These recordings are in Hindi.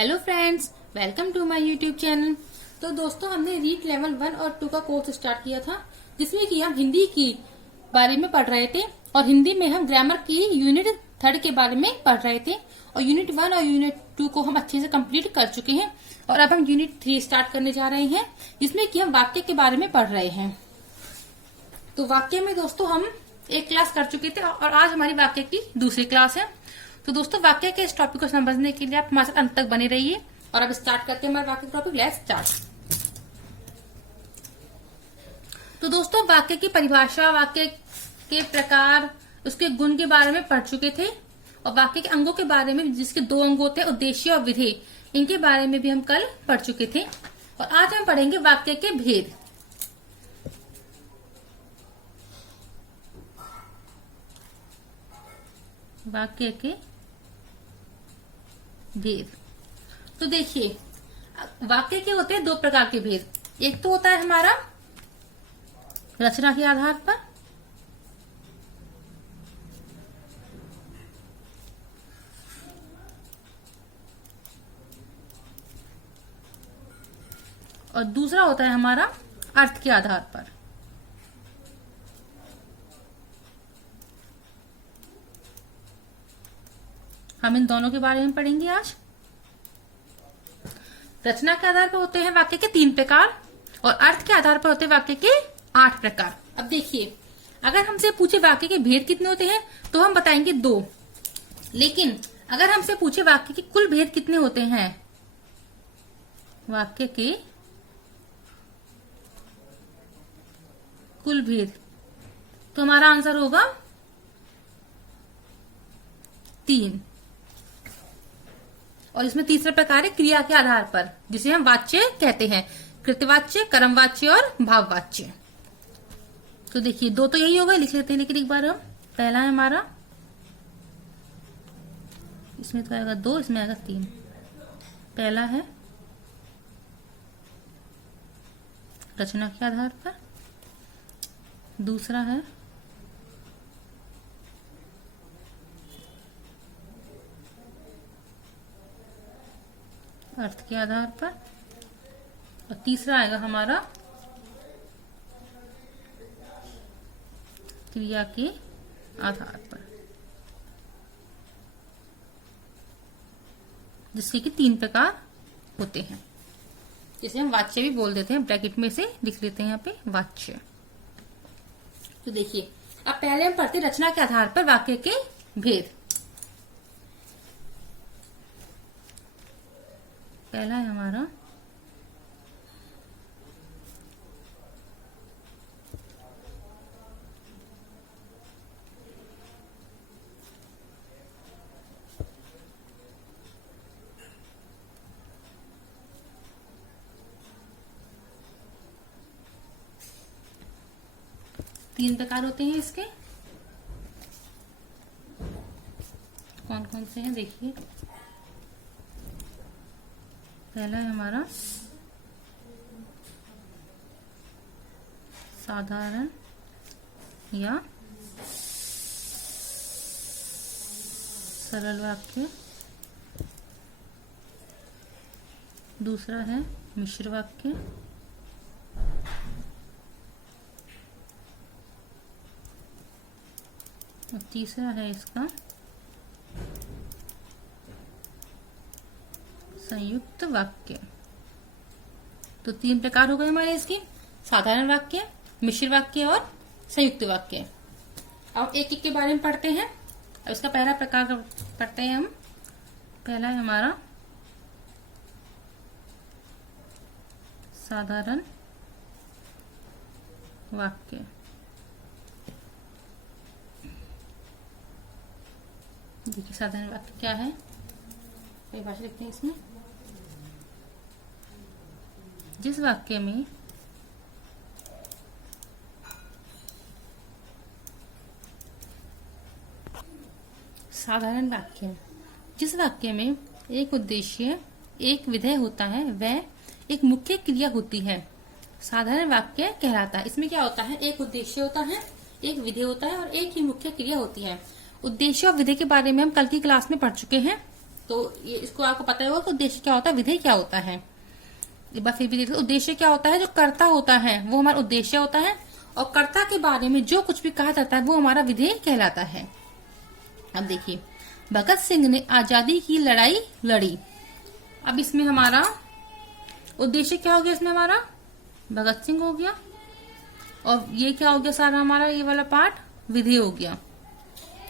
Hello friends, welcome to my YouTube channel. तो दोस्तों, हमने रीड लेवल 1 और 2 का कोर्स स्टार्ट किया था, जिसमें कि हम हिंदी की बारे में पढ़ रहे थे और हिंदी में हम ग्रामर की यूनिट 3 के बारे में पढ़ रहे थे। और यूनिट 1 और यूनिट 2 को हम अच्छे से कंप्लीट कर चुके हैं और अब हम यूनिट 3 स्टार्ट करने जा रहे हैं, जिसमें कि हम वाक्य के बारे में पढ़ रहे हैं। तो वाक्य में दोस्तों हम एक क्लास कर चुके थे और आज हमारी वाक्य की दूसरी क्लास है। तो दोस्तों, वाक्य के इस टॉपिक को समझने के लिए आप हमारे साथ अंत तक बने रहिए। और अब स्टार्ट करते हैं हमारे वाक्य टॉपिक। Let's start. तो दोस्तों, वाक्य की परिभाषा, वाक्य के प्रकार, उसके गुण के बारे में पढ़ चुके थे और वाक्य के अंगों के बारे में, जिसके 2 अंग होते हैं, उद्देश्य और विधेय, इनके बारे में भी हम कल पढ़ चुके थे। और आज हम पढ़ेंगे वाक्य के भेद। वाक्य के भेद। तो देखिए, वाक्य के होते हैं 2 प्रकार के भेद। एक तो होता है हमारा रचना के आधार पर, और दूसरा होता है हमारा अर्थ के आधार पर। हम इन दोनों के बारे में पढ़ेंगे आज। रचना के आधार पर होते हैं वाक्य के 3 प्रकार और अर्थ के आधार पर होते हैं वाक्य के 8 प्रकार। अब देखिए, अगर हमसे पूछे वाक्य के भेद कितने होते हैं तो हम बताएंगे 2। लेकिन अगर हमसे पूछे वाक्य के कुल भेद कितने होते हैं, वाक्य के कुल भेद, तो हमारा आंसर होगा 3। और इसमें तीसरा प्रकार है क्रिया के आधार पर, जिसे हम वाच्य कहते हैं। कृतवाच्य, कर्मवाच्य और भाववाच्य। तो देखिए, 2 तो यही हो गए, लिख लेते हैं। लेकिन एक बार हम पहला है हमारा, इसमें तो आएगा 2, इसमें आएगा 3। पहला है रचना के आधार पर, दूसरा है अर्थ के आधार पर, और तीसरा आएगा हमारा क्रिया के आधार पर, जिसके कि 3 प्रकार होते हैं, जिसे हम वाच्य भी बोल देते हैं। ब्रैकेट में से लिख लेते हैं यहाँ पे वाच्य। तो देखिए, अब पहले हम पढ़ते रचना के आधार पर वाक्य के भेद। पहला है हमारा तीन प्रकार होते हैं इसके। कौन कौन से हैं देखिए। पहला है हमारा साधारण या सरल वाक्य, दूसरा है मिश्र वाक्य, और तीसरा है इसका संयुक्त वाक्य। तो 3 प्रकार हो गए हमारे इसके, साधारण वाक्य, मिश्र वाक्य और संयुक्त वाक्य। अब एक एक के बारे में पढ़ते हैं। अब इसका पहला प्रकार पढ़ते हैं हम। पहला है हमारा साधारण वाक्य। देखिए, साधारण वाक्य क्या है, परिभाषा लिखते हैं इसमें। जिस वाक्य में साधारण वाक्य, जिस वाक्य में एक उद्देश्य, एक विधेय होता है, वह एक मुख्य क्रिया होती है, साधारण वाक्य कहलाता है। इसमें क्या होता है, एक उद्देश्य होता है, एक विधेय होता है और एक ही मुख्य क्रिया होती है। उद्देश्य और विधेय के बारे में हम कल की क्लास में पढ़ चुके हैं। तो ये इसको आपको पता होगा कि उद्देश्य क्या होता है, विधेय क्या होता है। एक बार फिर भी देख लो, उद्देश्य क्या होता है, जो कर्ता होता है वो हमारा उद्देश्य होता है, और कर्ता के बारे में जो कुछ भी कहा जाता है वो हमारा विधेय कहलाता है। अब देखिए, भगत सिंह ने आजादी की लड़ाई लड़ी। अब इसमें हमारा उद्देश्य क्या हो गया, इसमें हमारा भगत सिंह हो गया, और ये क्या हो गया सारा हमारा ये वाला पार्ट विधेय हो गया,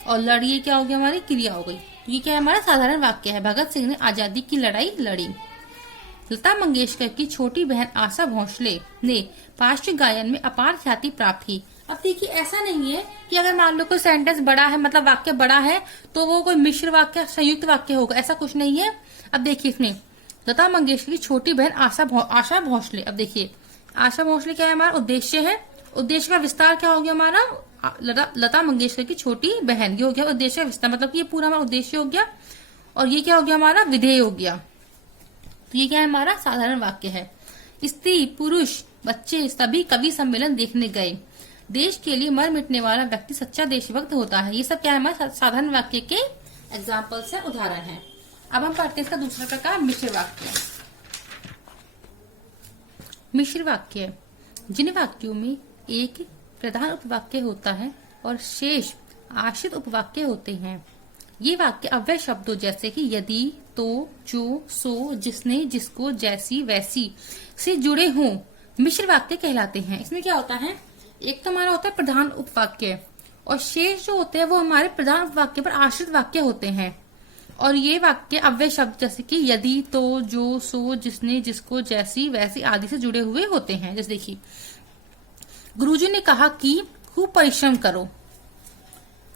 और लड़िए क्या हो गया, हमारी क्रिया हो गई। तो ये क्या है, हमारा साधारण वाक्य है, भगत सिंह ने आजादी की लड़ाई लड़ी। लता मंगेशकर की छोटी बहन आशा भोसले ने पार्श्व गायन में अपार ख्याति प्राप्त की। अब देखिए, ऐसा नहीं है कि अगर मान लो कोई सेंटेंस बड़ा है, मतलब वाक्य बड़ा है, तो वो कोई मिश्र वाक्य संयुक्त वाक्य होगा, ऐसा कुछ नहीं है। अब देखिए, इसमें लता मंगेशकर की छोटी बहन आशा भोसले। अब देखिए, आशा भोसले क्या है, हमारा उद्देश्य है। उद्देश्य का विस्तार क्या हो गया, हमारा लता मंगेशकर की छोटी बहन, ये हो गया उद्देश्य का विस्तार, मतलब कि ये पूरा हमारा उद्देश्य हो गया, और ये क्या हो गया, हमारा विधेय हो गया। तो ये क्या है, हमारा साधारण वाक्य है। स्त्री पुरुष बच्चे सभी कवि सम्मेलन देखने गए। देश के लिए मर मिटने वाला व्यक्ति सच्चा देशभक्त होता है। ये सब क्या है, हमारे साधारण वाक्य के एग्जाम्पल्स है, उदाहरण है। अब हम पढ़ते हैं इसका दूसरा प्रकार, मिश्र वाक्य। मिश्र वाक्य जिन वाक्यों में एक प्रधान उपवाक्य होता है और शेष आश्रित उपवाक्य होते हैं। ये वाक्य अव्यय शब्दों जैसे कि यदि, तो, जो, सो, जिसने, जिसको, जैसी, वैसी से जुड़े हों मिश्र वाक्य कहलाते हैं। इसमें क्या होता है, एक तो हमारा होता है प्रधान उपवाक्य, और शेष जो होते हैं वो हमारे प्रधान उपवाक्य पर आश्रित वाक्य होते हैं। और ये वाक्य अव्यय शब्द जैसे कि यदि, तो, जो, सो, जिसने, जिसको, जैसी, वैसी आदि से जुड़े हुए होते हैं। जैसे देखिए, गुरुजी ने कहा कि खूब परिश्रम करो।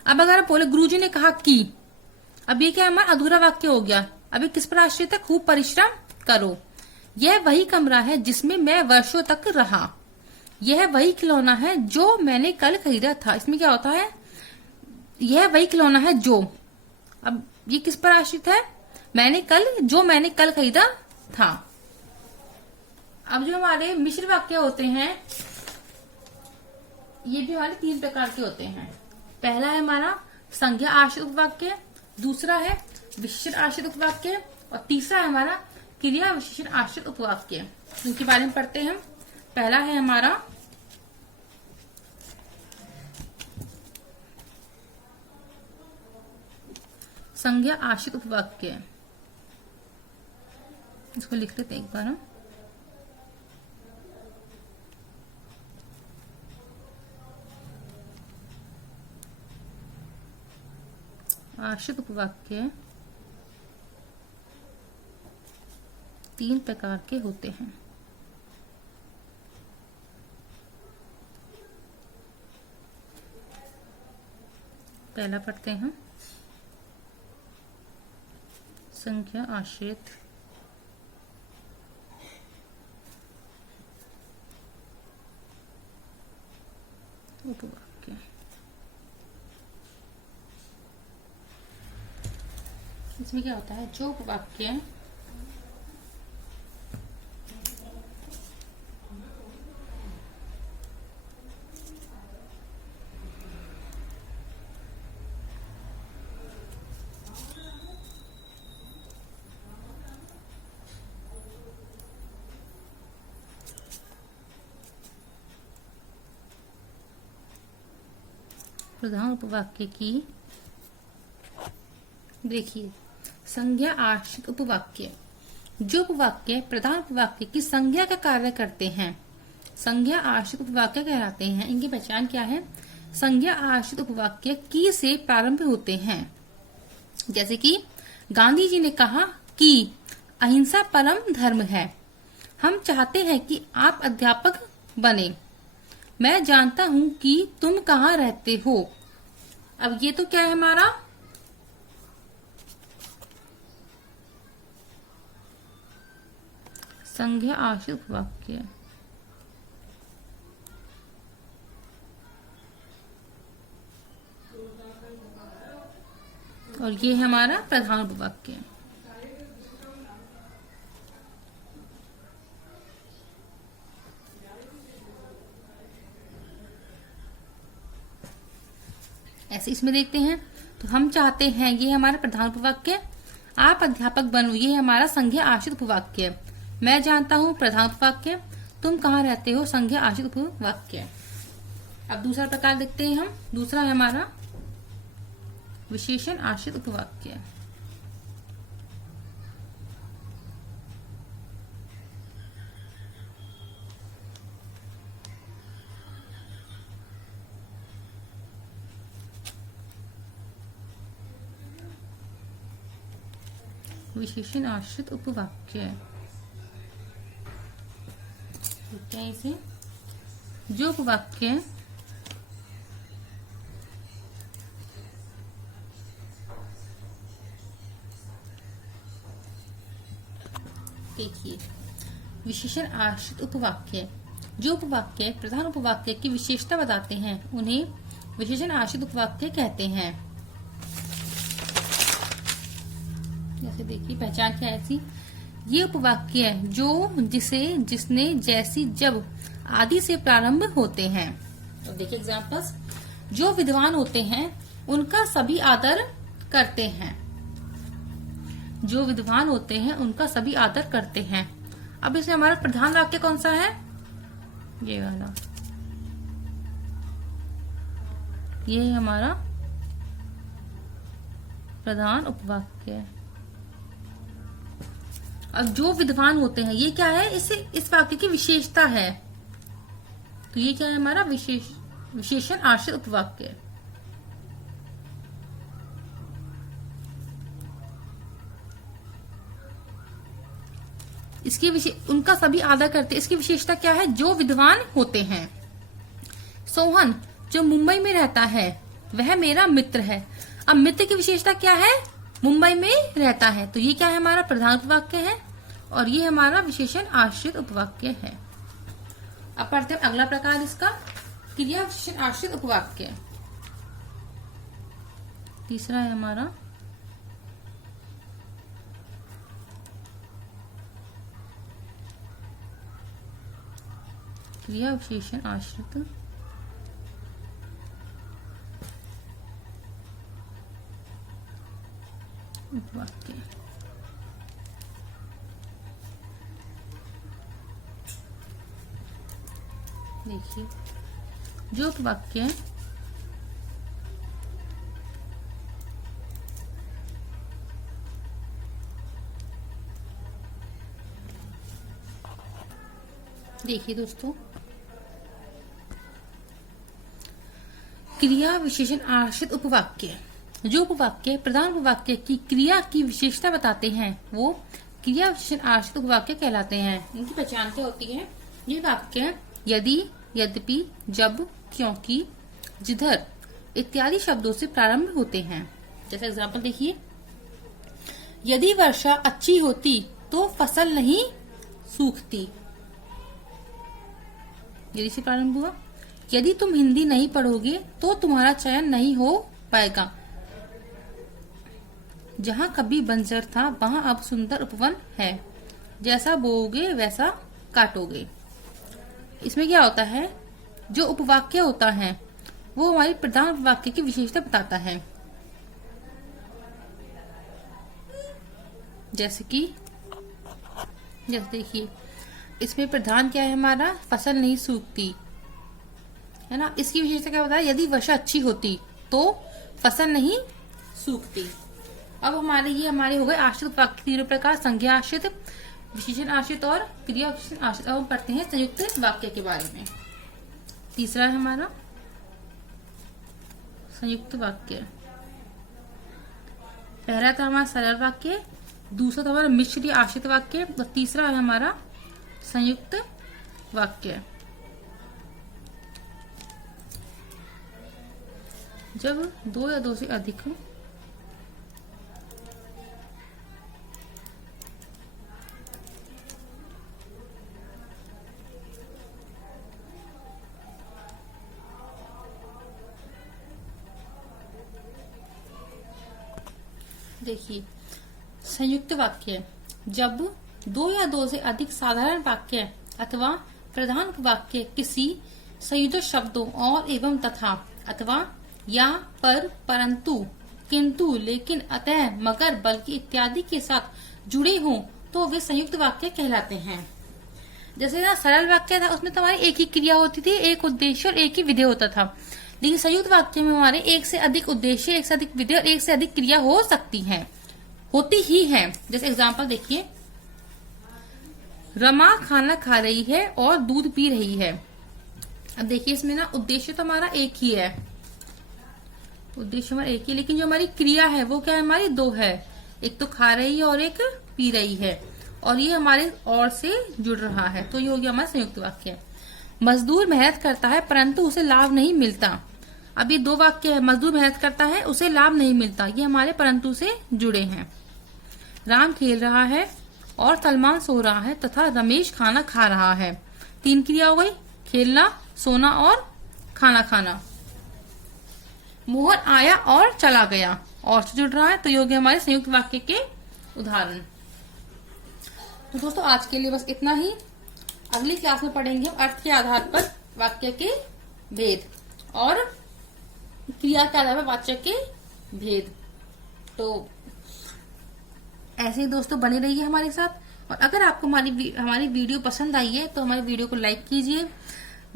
अब अगर आप बोले गुरुजी ने कहा कि, अब ये क्या हमारा अधूरा वाक्य हो गया। अभी किस पर आश्रित है, खूब परिश्रम करो। यह वही कमरा है जिसमें मैं वर्षों तक रहा। यह वही खिलौना है जो मैंने कल खरीदा था। इसमें क्या होता है, यह वही खिलौना है जो, अब ये किस पर आश्रित है, मैंने कल खरीदा था। अब जो हमारे मिश्र वाक्य होते हैं, ये भी हमारे 3 प्रकार के होते हैं। पहला है हमारा संज्ञा आश्रित उपवाक्य, दूसरा है विशेषण आश्रित उपवाक्य, और तीसरा है हमारा क्रिया विशेषण आश्रित उपवाक्य। इनके बारे में पढ़ते हैं हम। पहला है हमारा संज्ञा आश्रित उपवाक्य। इसको लिख लेते हैं एक बार हम। आश्रित उपवाक्य 3 प्रकार के होते हैं। पहला पढ़ते हैं संज्ञा आश्रित उपवाक्य। इसमें क्या होता है, जो उपवाक्य प्रधान उपवाक्य की, देखिए, संज्ञा आश्रित उपवाक्य, जो उपवाक्य प्रधान उपवाक्य की संज्ञा का कार्य करते हैं, संज्ञा आश्रित उपवाक्य कहलाते हैं। इनकी पहचान क्या है, संज्ञा आश्रित उपवाक्य की से प्रारंभ होते हैं। जैसे कि गांधी जी ने कहा कि अहिंसा परम धर्म है। हम चाहते हैं कि आप अध्यापक बने। मैं जानता हूं कि तुम कहाँ रहते हो। अब ये तो क्या है हमारा संज्ञा आश्रित वाक्य। और ये है हमारा प्रधान उपवाक्य। ऐसे इसमें देखते हैं तो हम चाहते हैं, ये हमारा प्रधान उपवाक्य। आप अध्यापक बनो, ये हमारा संज्ञा आश्रित उपवाक्य। मैं जानता हूँ प्रधान उपवाक्य। तुम कहाँ रहते हो संज्ञा आश्रित उपवाक्य। अब दूसरा प्रकार देखते हैं हम। दूसरा है हमारा विशेषण आश्रित उपवाक्य। विशेषण आश्रित उपवाक्य क्या है इसे? जो उपवाक्य देखिए, विशेषण आश्रित उपवाक्य जो उपवाक्य प्रधान उपवाक्य की विशेषता बताते हैं उन्हें विशेषण आश्रित उपवाक्य कहते हैं। जैसे देखिए, पहचान क्या है ऐसी? ये उपवाक्य जो जिसे जिसने जैसी जब आदि से प्रारंभ होते हैं। तो देखिए एग्जांपल्स। जो विद्वान होते हैं उनका सभी आदर करते हैं। जो विद्वान होते हैं उनका सभी आदर करते हैं। अब इसमें हमारा प्रधान वाक्य कौन सा है? ये वाला। ये है हमारा प्रधान उपवाक्य। अब जो विद्वान होते हैं ये क्या है? इस वाक्य की विशेषता है। तो ये क्या है हमारा? विशेषण आश्रित उपवाक्य। उनका सभी आदर करते। इसकी विशेषता क्या है? जो विद्वान होते हैं। सोहन जो मुंबई में रहता है वह मेरा मित्र है। अब मित्र की विशेषता क्या है? मुंबई में रहता है। तो ये क्या है? हमारा प्रधान उपवाक्य है और ये हमारा विशेषण आश्रित उपवाक्य है। अब पढ़ते हैं अगला प्रकार इसका, क्रिया विशेषण आश्रित उपवाक्य। तीसरा है हमारा क्रिया विशेषण आश्रित उपवाक्य। देखिए, जो उपवाक्य देखिए दोस्तों, क्रिया विशेषण आश्रित उपवाक्य जो उपवाक्य प्रधान उपवाक्य की क्रिया की विशेषता बताते हैं वो क्रिया विशेषण आश्रित उपवाक्य कहलाते हैं। इनकी पहचान क्या होती है? ये वाक्य यदि, यद्यपि, जब, क्योंकि, जिधर इत्यादि शब्दों से प्रारंभ होते हैं। जैसे एग्जाम्पल देखिए, यदि वर्षा अच्छी होती तो फसल नहीं सूखती। यदि से प्रारंभ हुआ। यदि तुम हिंदी नहीं पढ़ोगे तो तुम्हारा चयन नहीं हो पाएगा। जहाँ कभी बंजर था वहाँ अब सुंदर उपवन है। जैसा बोओगे वैसा काटोगे। इसमें क्या होता है? जो उपवाक्य होता है वो हमारी प्रधान उपवाक्य की विशेषता बताता है। जैसे देखिए, इसमें प्रधान क्या है हमारा? फसल नहीं सूखती, है ना। इसकी विशेषता क्या होता है? यदि वर्षा अच्छी होती तो फसल नहीं सूखती। अब हमारे हो गए आश्रित उपवाक्य तीनों प्रकार, संज्ञा आश्रित, विशेषण आश्रित और क्रिया विशेषण आश्रित। अब हम पढ़ते हैं संयुक्त वाक्य के बारे में। तीसरा है हमारा संयुक्त वाक्य। पहला था हमारा सरल वाक्य, दूसरा था हमारा मिश्र आश्रित वाक्य और तीसरा है हमारा संयुक्त वाक्य। जब दो या दो से अधिक देखिए, संयुक्त वाक्य जब दो या दो से अधिक साधारण वाक्य अथवा प्रधान वाक्य किसी संयुक्त शब्दों और एवं तथा अथवा या पर परंतु किंतु, लेकिन, अतः, मगर, बल्कि इत्यादि के साथ जुड़े हों तो वे संयुक्त वाक्य कहलाते हैं। जैसे ना सरल वाक्य था उसमें तो हमारी एक ही क्रिया होती थी, एक उद्देश्य और एक ही विधेय होता था। लेकिन संयुक्त वाक्य में हमारे एक से अधिक उद्देश्य, एक से अधिक विधेय और एक से अधिक क्रिया हो सकती है, होती ही है। जैसे एग्जाम्पल देखिए, रमा खाना खा रही है और दूध पी रही है। अब देखिए इसमें ना उद्देश्य तो हमारा एक ही है, उद्देश्य हमारा एक ही, लेकिन जो हमारी क्रिया है वो क्या है, हमारी दो है, एक तो खा रही है और एक पी रही है, और ये हमारे और से जुड़ रहा है, तो ये हो गया हमारा संयुक्त वाक्य। मजदूर मेहनत करता है परंतु उसे लाभ नहीं मिलता। अब ये दो वाक्य है, मजदूर मेहनत करता है उसे लाभ नहीं मिलता, ये हमारे परंतु से जुड़े हैं। राम खेल रहा है और सलमान सो रहा है तथा रमेश खाना खा रहा है। तीन क्रिया हो गई, खेलना, सोना और खाना खाना। मोहन आया और चला गया, और से जुड़ रहा है, तो ये हो गया हमारे संयुक्त वाक्य के उदाहरण। तो दोस्तों आज के लिए बस इतना ही। अगली क्लास में पढ़ेंगे हम अर्थ के आधार पर वाक्य के भेद और क्रिया के आधार पर वाक्य के भेद। तो ऐसे ही दोस्तों बने रहिए हमारे साथ, और अगर आपको हमारी वीडियो पसंद आई है तो हमारी वीडियो को लाइक कीजिए,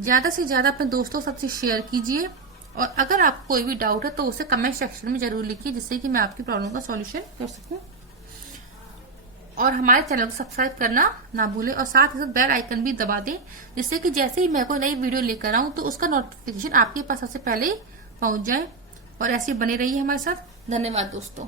ज्यादा से ज्यादा अपने दोस्तों के साथ शेयर कीजिए, और अगर आपको कोई भी डाउट है तो उसे कमेंट सेक्शन में जरूर लिखिए, जिससे कि मैं आपकी प्रॉब्लम का सॉल्यूशन कर सकूं। और हमारे चैनल को सब्सक्राइब करना ना भूलें, और साथ ही साथ बेल आइकन भी दबा दें, जिससे कि जैसे ही मैं कोई नई वीडियो लेकर आऊं तो उसका नोटिफिकेशन आपके पास सबसे पहले पहुंच जाए। और ऐसे बने रहिए हमारे साथ। धन्यवाद दोस्तों।